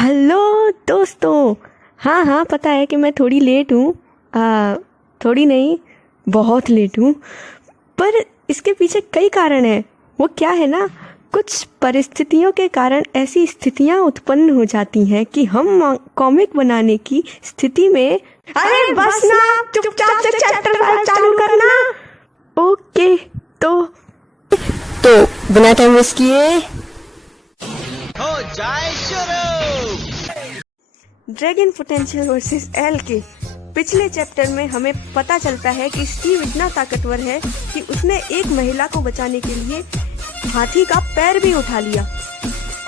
Hello दोस्तों। हाँ हाँ, पता है कि मैं थोड़ी लेट हूँ। थोड़ी नहीं, बहुत लेट हूँ। पर इसके पीछे कई कारण हैं। वो क्या है ना, कुछ परिस्थितियों के कारण ऐसी स्थितियाँ उत्पन्न हो जाती हैं कि हम कॉमिक बनाने की स्थिति में। अरे बस ना, चुपचाप से चैप्टर 5 चालू करना। ओके, तो बिना टाइम वेस्ट किए हो जाए शुरू। ड्रैगन पोटेंशियल वर्सेस एल के पिछले चैप्टर में हमें पता चलता है कि स्टीव इतना ताकतवर है कि उसने एक महिला को बचाने के लिए हाथी का पैर भी उठा लिया।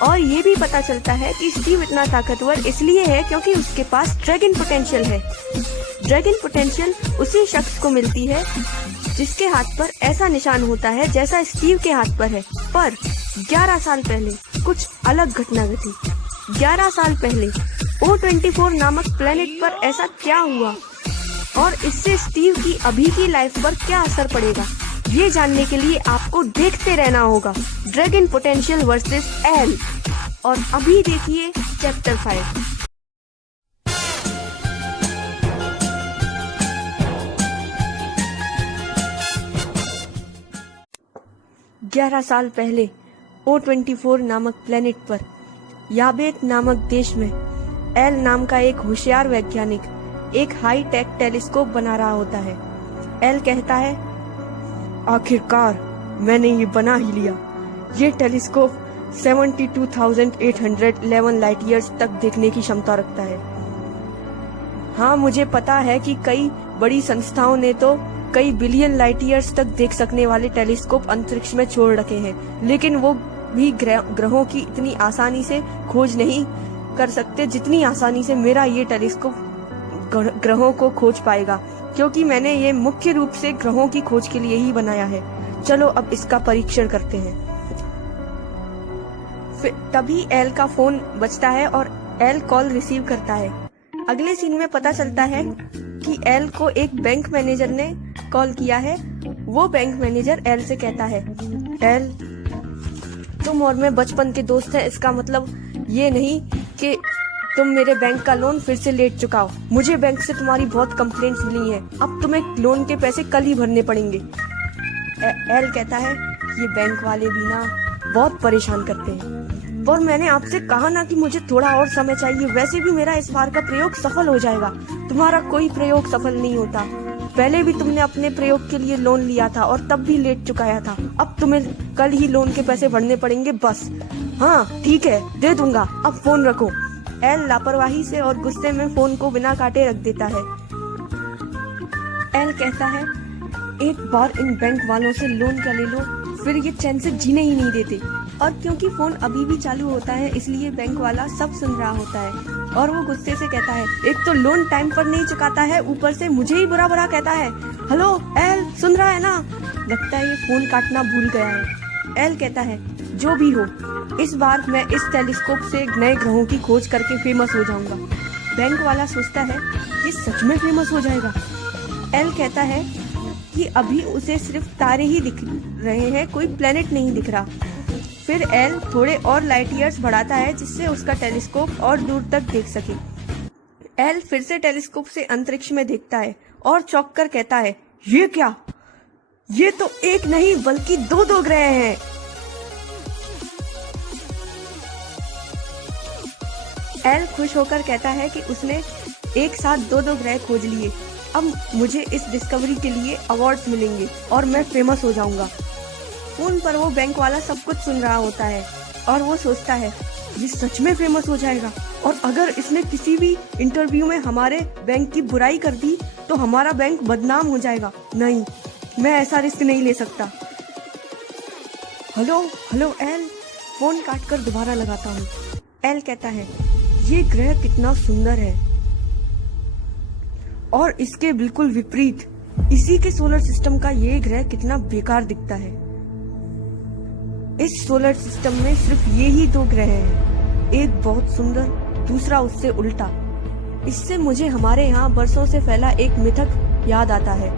और ये भी पता चलता है कि स्टीव इतना ताकतवर इसलिए है क्योंकि उसके पास ड्रैगन पोटेंशियल है। ड्रैगन पोटेंशियल उसी शख्स को मिलती है जिसके हाथ पर ऐसा निशान होता है जैसा स्टीव के हाथ पर है। पर 11 साल पहले कुछ अलग घटना घटी। 11 साल पहले O24 नामक प्लेनेट पर ऐसा क्या हुआ और इससे स्टीव की अभी की लाइफ पर क्या असर पड़ेगा, ये जानने के लिए आपको देखते रहना होगा ड्रैगन पोटेंशियल वर्सेस एल। और अभी देखिए चैप्टर 5। ग्यारह साल पहले O24 नामक प्लेनेट पर याबेत नामक देश में एल नाम का एक होशियार वैज्ञानिक एक हाई टेक टेलीस्कोप बना रहा होता है। एल कहता है, आखिरकार मैंने ये बना ही लिया। ये टेलीस्कोप 72,811 लाइट ईयर्स तक देखने की क्षमता रखता है। हाँ, मुझे पता है कि कई बड़ी संस्थाओं ने तो कई बिलियन लाइट ईयर्स तक देख सकने वाले टेलीस्कोप अंतरिक्ष में छोड़ रखे हैं, लेकिन वो भी ग्रहों की इतनी आसानी से खोज नहीं कर सकते जितनी आसानी से मेरा ये टेलीस्कोप ग्रहों को खोज पाएगा, क्योंकि मैंने ये मुख्य रूप से ग्रहों की खोज के लिए ही बनाया है। चलो अब इसका परीक्षण करते हैं। तभी एल का फोन बजता है और एल कॉल रिसीव करता है। अगले सीन में पता चलता है कि एल को एक बैंक मैनेजर ने कॉल किया है। वो बैंक मैनेजर एल से कहता है, एल तुम और मैं बचपन के दोस्त हैं, इसका मतलब ये नहीं कि तुम मेरे बैंक का लोन फिर से लेट चुकाओ। मुझे बैंक से तुम्हारी बहुत कंप्लेंट्स मिली हैं, अब तुम्हें लोन के पैसे कल ही भरने पड़ेंगे। एल कहता है, ये बैंक वाले भी ना बहुत परेशान करते हैं, पर मैंने आपसे कहा ना कि मुझे थोड़ा और समय चाहिए। वैसे भी मेरा इस बार का प्रयोग सफल हो जाएगा। तुम्हारा कोई प्रयोग सफल नहीं होता। पहले भी तुमने अपने प्रयोग के लिए लोन लिया था और तब भी लेट चुकाया था। अब तुम्हें कल ही लोन के पैसे भरने पड़ेंगे बस। हाँ ठीक है, दे दूंगा, अब फोन रखो। एल लापरवाही से और गुस्से में फोन को बिना काटे रख देता है। एल कहता है, एक बार इन बैंक वालों से लोन क्या ले लो, फिर ये चैन से जीने ही नहीं देते। और क्योंकि फोन अभी भी चालू होता है इसलिए बैंक वाला सब सुन रहा होता है और वो गुस्से से कहता है, एक तो लोन टाइम पर नहीं चुकाता है, ऊपर से मुझे ही बुरा बुरा कहता है। हेलो एल, सुन रहा है ना? लगता है ये फोन काटना भूल गया है। एल कहता है, जो भी हो, इस बार मैं इस टेलीस्कोप से नए ग्रहों की खोज करके फेमस हो जाऊंगा। बैंक वाला सोचता है, ये सच में फेमस हो जाएगा। एल कहता है कि अभी उसे सिर्फ तारे ही दिख रहे हैं, कोई प्लेनेट नहीं दिख रहा। फिर एल थोड़े और लाइट ईयर्स बढ़ाता है जिससे उसका टेलीस्कोप और दूर तक देख सके। एल फिर से टेलीस्कोप से अंतरिक्ष में देखता है और चौंक कर कहता है, ये क्या? ये तो एक नहीं बल्कि दो ग्रह हैं। एल खुश होकर कहता है कि उसने एक साथ दो ग्रह खोज लिए। अब मुझे इस डिस्कवरी के लिए अवार्ड्स मिलेंगे और मैं फेमस हो जाऊंगा। फोन पर वो बैंक वाला सब कुछ सुन रहा होता है और वो सोचता है, ये सच में फेमस हो जाएगा। और अगर इसने किसी भी इंटरव्यू में हमारे बैंक की बुराई कर दी तो हमारा बैंक बदनाम हो जाएगा। नहीं, मैं ऐसा रिस्क नहीं ले सकता। हेलो हेलो एल, फोन काटकर दोबारा लगाता हूँ। एल कहता है, ये ग्रह कितना सुंदर है और इसके बिल्कुल विपरीत इसी के सोलर सिस्टम का ये ग्रह कितना बेकार दिखता है। इस सोलर सिस्टम में सिर्फ ये ही दो ग्रह हैं, एक बहुत सुंदर, दूसरा उससे उल्टा। इससे मुझे हमारे यहाँ बरसों से फैला एक मिथक याद आता है।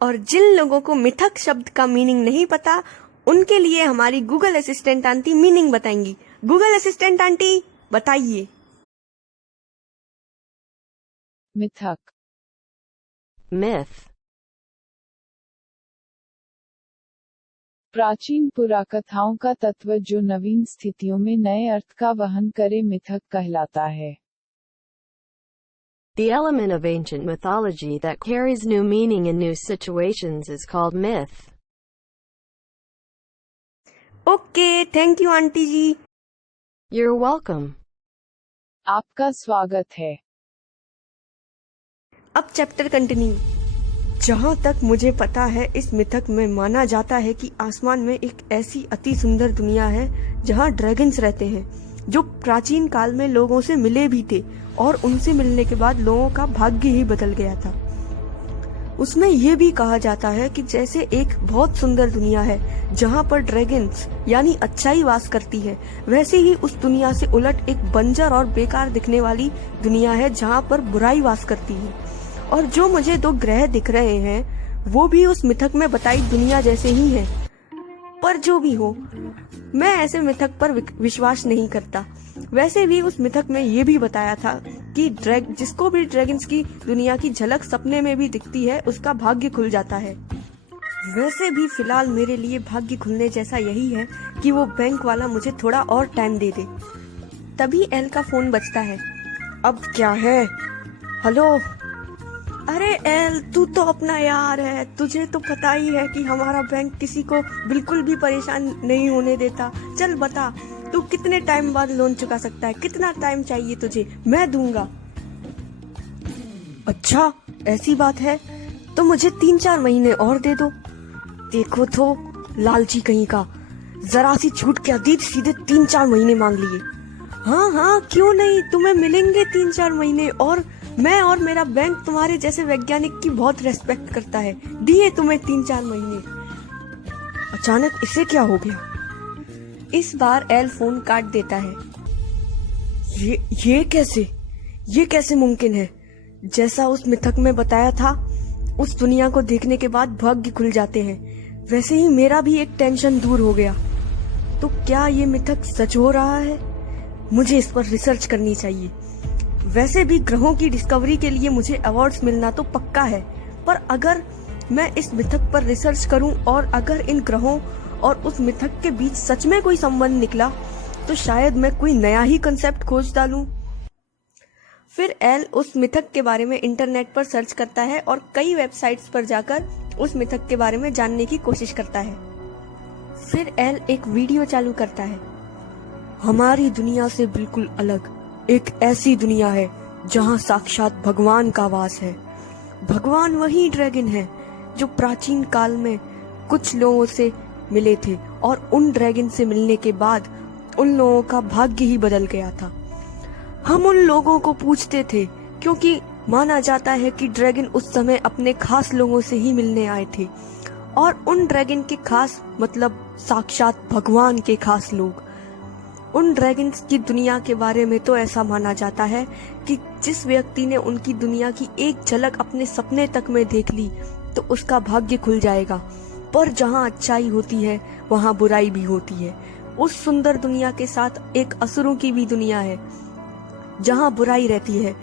और जिन लोगों को मिथक शब्द का मीनिंग नहीं पता, उनके लिए हमारी गूगल असिस्टेंट आंटी मीनिंग बताएंगी। Google assistant aunty. बताइए। मिथक, myth, प्राचीन पुराकथाओं का तत्व जो नवीन स्थितियों में नए अर्थ का वहन करे मिथक कहलाता है। the element of ancient mythology that carries new meaning in new situations is called myth. Okay, thank you aunty ji. You're welcome. आपका स्वागत है। अब चैप्टर कंटिन्यू। जहाँ तक मुझे पता है, इस मिथक में माना जाता है कि आसमान में एक ऐसी अति सुंदर दुनिया है जहाँ ड्रैगन्स रहते हैं, जो प्राचीन काल में लोगों से मिले भी थे और उनसे मिलने के बाद लोगों का भाग्य ही बदल गया था। उसमें यह भी कहा जाता है कि जैसे एक बहुत सुंदर दुनिया है जहाँ पर ड्रैगन्स यानी अच्छाई वास करती है, वैसे ही उस दुनिया से उलट एक बंजर और बेकार दिखने वाली दुनिया है जहाँ पर बुराई वास करती है। और जो मुझे 2 ग्रह दिख रहे हैं वो भी उस मिथक में बताई दुनिया जैसे ही हैं। पर जो भी हो, मैं ऐसे मिथक पर विश्वास नहीं करता। वैसे भी उस मिथक में ये भी बताया था कि जिसको भी ड्रैगन्स की दुनिया की झलक सपने में भी दिखती है, उसका भाग्य खुल जाता है। वैसे भी फिलहाल मेरे लिए भाग्य खुलने जैसा यही है कि वो बैंक वाला मुझे थोड़ा और टाइम दे दे। तभी एल का फोन बजता है। अब क्या है? हेलो। अरे एल, तू तो अपना यार है, तुझे तो पता ही है कि हमारा बैंक किसी को बिल्कुल भी परेशान नहीं होने देता। चल बता, तू कितने टाइम बाद लोन चुका सकता है? कितना टाइम चाहिए तुझे? मैं दूंगा। अच्छा, ऐसी बात है तो मुझे 3-4 महीने और दे दो। देखो तो लालची कहीं का, जरा सी छूट क्या दी, सीधे 3-4 महीने मांग लिए। हाँ हाँ, क्यों नहीं, तुम्हें मिलेंगे 3-4 महीने और मैं और मेरा बैंक तुम्हारे जैसे वैज्ञानिक की बहुत रेस्पेक्ट करता है। दिए तुम्हें 3-4 महीने। अचानक इसे क्या हो गया? इस बार एल फोन काट देता है। ये कैसे मुमकिन है? जैसा उस मिथक में बताया था, उस दुनिया को देखने के बाद भाग्य खुल जाते हैं, वैसे ही मेरा भी एक टेंशन दूर हो गया। तो क्या ये मिथक सच हो रहा है? मुझे इस पर रिसर्च करनी चाहिए। वैसे भी ग्रहों की डिस्कवरी के लिए मुझे अवार्ड्स मिलना तो पक्का है, पर अगर मैं इस मिथक पर रिसर्च करूं और अगर इन ग्रहों और उस मिथक के बीच सच में कोई संबंध निकला तो शायद मैं कोई नया ही कंसेप्ट खोज डालूं। फिर एल उस मिथक के बारे में इंटरनेट पर सर्च करता है और कई वेबसाइट्स पर जाकर उस मिथक के बारे में जानने की कोशिश करता है। फिर एल एक वीडियो चालू करता है। हमारी दुनिया से बिल्कुल अलग एक ऐसी दुनिया है जहाँ साक्षात भगवान का वास है। भगवान वही ड्रैगन है जो प्राचीन काल में कुछ लोगों से मिले थे और उन ड्रैगन से मिलने के बाद उन लोगों का भाग्य ही बदल गया था। हम उन लोगों को पूछते थे क्योंकि माना जाता है कि ड्रैगन उस समय अपने खास लोगों से ही मिलने आए थे, और उन ड्रैगन के खास मतलब साक्षात भगवान के खास लोग। उन ड्रैगन्स की दुनिया के बारे में तो ऐसा माना जाता है कि जिस व्यक्ति ने उनकी दुनिया की एक झलक अपने सपने तक में देख ली तो उसका भाग्य खुल जाएगा। पर जहाँ अच्छाई होती है वहाँ बुराई भी होती है। उस सुंदर दुनिया के साथ एक असुरों की भी दुनिया है। जहाँ बुराई रहती है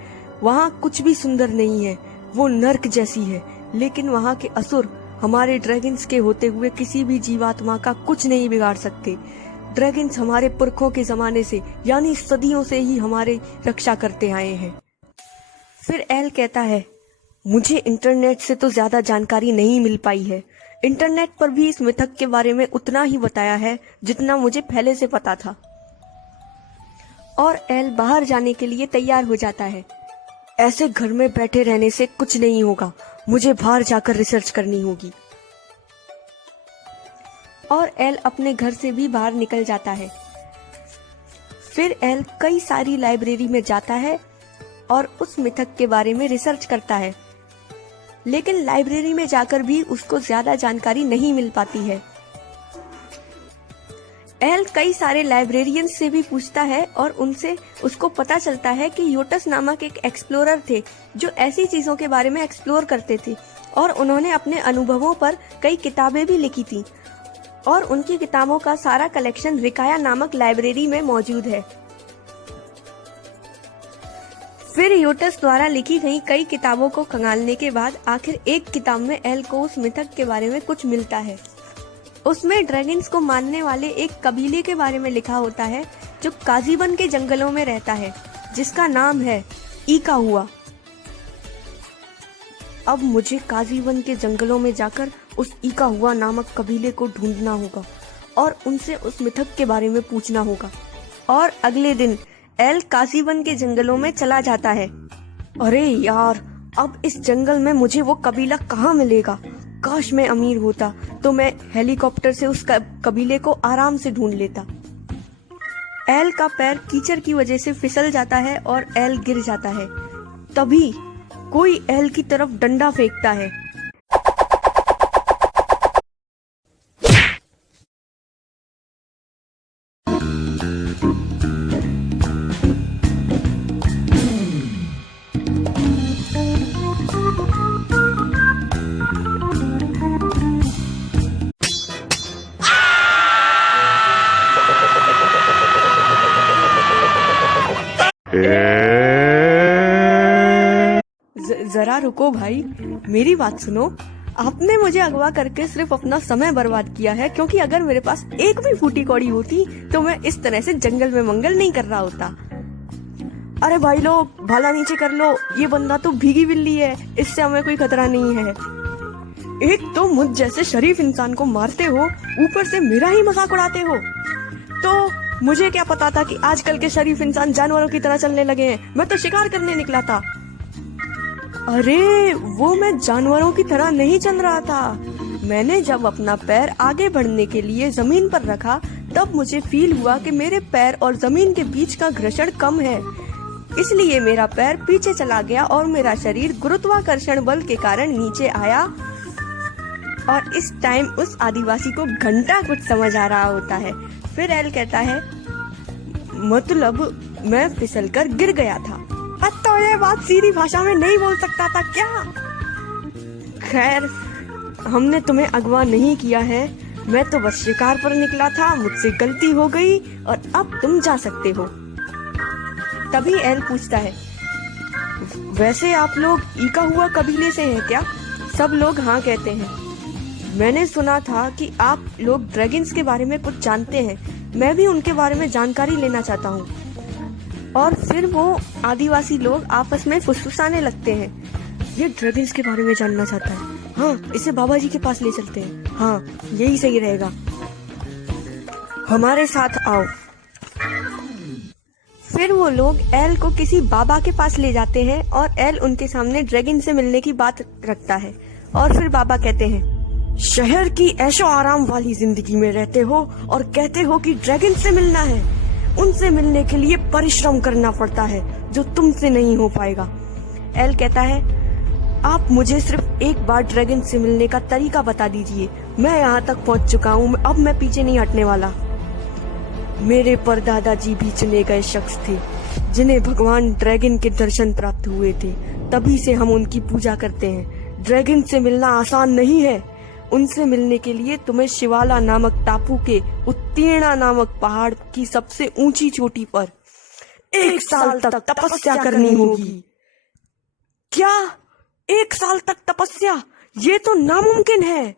वहाँ कुछ भी सुंदर नहीं है, वो नर्क जैसी है। लेकिन वहाँ के असुर हमारे ड्रैगन्स के होते हुए किसी भी जीवात्मा का कुछ नहीं बिगाड़ सकते। ड्रैगन्स हमारे पुरखों के जमाने से यानी सदियों से ही हमारे रक्षा करते आए हैं। फिर एल कहता है, मुझे इंटरनेट से तो ज्यादा जानकारी नहीं मिल पाई है। इंटरनेट पर भी इस मिथक के बारे में उतना ही बताया है जितना मुझे पहले से पता था। और एल बाहर जाने के लिए तैयार हो जाता है। ऐसे घर में बैठे रहने से कुछ नहीं होगा, मुझे बाहर जाकर रिसर्च करनी होगी। और एल अपने घर से भी बाहर निकल जाता है। फिर एल कई सारी लाइब्रेरी में जाता है और उस मिथक के बारे में रिसर्च करता है, लेकिन लाइब्रेरी में जाकर भी उसको ज्यादा जानकारी नहीं मिल पाती है। एल कई सारे लाइब्रेरियन से भी पूछता है और उनसे उसको पता चलता है कि योटस नामक एक एक्सप्लोरर थे जो ऐसी चीजों के बारे में एक्सप्लोर करते थे, और उन्होंने अपने अनुभवों पर कई किताबें भी लिखी थी, और उनकी किताबों का सारा कलेक्शन रिकाया नामक लाइब्रेरी में मौजूद है। फिर यूटस द्वारा लिखी गई कई किताबों को खंगालने के बाद आखिर एक किताब में एल को उस मिथक के बारे में कुछ मिलता है। उसमें ड्रैगन्स को मानने वाले एक कबीले के बारे में लिखा होता है जो काजीबन के जंगलों में रहता है, जिसका नाम है ईका हुआ। अब मुझे काजीबन के जंगलों में जाकर उस ईका हुआ नामक कबीले को ढूंढना होगा और उनसे उस मिथक के बारे में पूछना होगा। और अगले दिन एल काजीबन के जंगलों में चला जाता है। अरे यार, अब इस जंगल में मुझे वो कबीला कहाँ मिलेगा? काश मैं अमीर होता तो मैं हेलीकॉप्टर से उस कबीले को आराम से ढूंढ लेता। एल का पैर कीचड़ की वजह से फिसल जाता है और एल गिर जाता है। तभी कोई एल की तरफ डंडा फेंकता है। जरा रुको भाई, मेरी बात सुनो। आपने मुझे अगवा करके सिर्फ अपना समय बर्बाद किया है, क्योंकि अगर मेरे पास एक भी फूटी कौड़ी होती तो मैं इस तरह से जंगल में मंगल नहीं कर रहा होता। अरे भाई लोग, भाला नीचे कर लो, ये बंदा तो भीगी बिल्ली है, इससे हमें कोई खतरा नहीं है। एक तो मुझ जैसे शरीफ इंसान को मारते हो, ऊपर से मेरा ही मजाक उड़ाते हो। तो मुझे क्या पता था कि आजकल के शरीफ इंसान जानवरों की तरह चलने लगे हैं। मैं तो शिकार करने निकला था। अरे वो मैं जानवरों की तरह नहीं चल रहा था। मैंने जब अपना पैर आगे बढ़ने के लिए जमीन पर रखा, तब मुझे फील हुआ कि मेरे पैर और जमीन के बीच का घर्षण कम है। इसलिए मेरा पैर पीछे चला गया और मेरा शरीर गुरुत्वाकर्षण बल के कारण नीचे आया। और इस टाइम उस आदिवासी को घंटा कुछ समझ आ रहा होता है। फिर एल कहता है, मतलब मैं फिसलकर गिर गया था। तो ये बात सीधी भाषा में नहीं बोल सकता था क्या? खैर, हमने तुम्हें अगवा नहीं किया है, मैं तो बस शिकार पर निकला था, मुझसे गलती हो गई और अब तुम जा सकते हो। तभी एल पूछता है, वैसे आप लोग ईका हुआ कबीले से हैं क्या? सब लोग हाँ कहते हैं। मैंने सुना था कि आप लोग ड्रैगन्स के बारे में कुछ जानते हैं, मैं भी उनके बारे में जानकारी लेना चाहता हूँ। और फिर वो आदिवासी लोग आपस में फुसफुसाने लगते हैं, ये ड्रैगन्स के बारे में जानना चाहता है, हाँ इसे बाबा जी के पास ले चलते हैं, हाँ यही सही रहेगा, हमारे साथ आओ। फिर वो लोग एल को किसी बाबा के पास ले जाते हैं और एल उनके सामने ड्रैगन से मिलने की बात रखता है। और फिर बाबा कहते हैं, शहर की ऐशो आराम वाली जिंदगी में रहते हो और कहते हो कि ड्रैगन से मिलना है। उनसे मिलने के लिए परिश्रम करना पड़ता है जो तुमसे नहीं हो पाएगा। एल कहता है, आप मुझे सिर्फ एक बार ड्रैगन से मिलने का तरीका बता दीजिए, मैं यहाँ तक पहुँच चुका हूँ, अब मैं पीछे नहीं हटने वाला। मेरे परदादा जी भी चुने गए शख्स थे जिन्हें भगवान ड्रैगन के दर्शन प्राप्त हुए थे, तभी से हम उनकी पूजा करते हैं। ड्रैगन से मिलना आसान नहीं है, उनसे मिलने के लिए तुम्हें शिवाला नामक टापू के उत्तीर्णा नामक पहाड़ की सबसे ऊंची चोटी पर 1 साल तक तपस्या करनी होगी। क्या 1 साल तक तपस्या? ये तो नामुमकिन है।